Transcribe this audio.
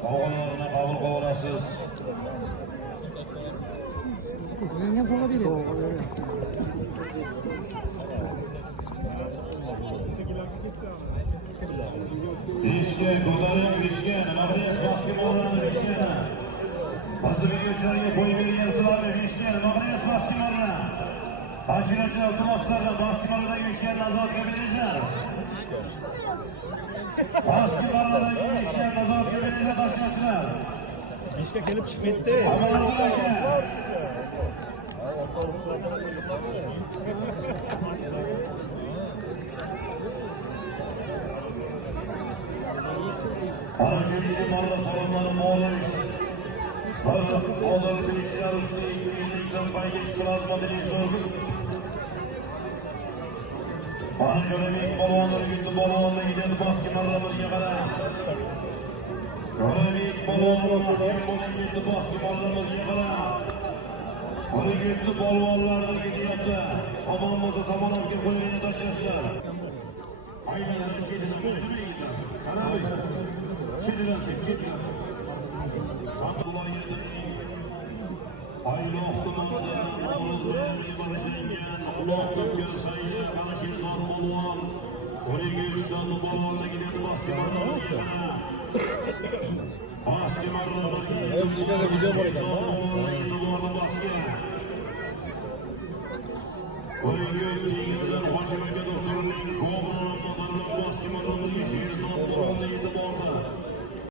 Sovg'alarni qabul qilasiz. Menga sovg'a bering. Ishga ko'taring, ishga nima qilyapsiz? Basketbollarni ishga. Hozirgi yoshlarga bo'y bergansizlarmi? Ishga nima qilyapsiz? Basketbollar. Tashkilotchilar iltimoslardan basketboldagi ishga nazoratga beringlar. Basketboldagi ishga nazoratga beringlar tashkilotchilar. Ishga kelib chiqmaydi. Aracılıcı malda sorunları moğlamış. Oğlanın bilişler üstüne İngiliz'den paygeç plazmadığını sordu. Bana göre büyük balonları gitti, balonlarla giden basketbollarımız yakala. Göre büyük balonları gitti, basketbollarımız yakala. Onu gitti, balonlarla gidiyordu. Samanımızı saman avki koyunu taşıyacaklar. Aynen her şeyden gözüme gidiyor. Kanabi. Çetilen şey, çetilen. Sandılar getirmeyin. Hayırlı oktularda, namazı emri barışırken, Allah kökleri sayı, karışırlar boluğan. Oraya üçlendi boluğanla giden baskımarlarla gidene. Baskımarlarla giden baskımarlarla giden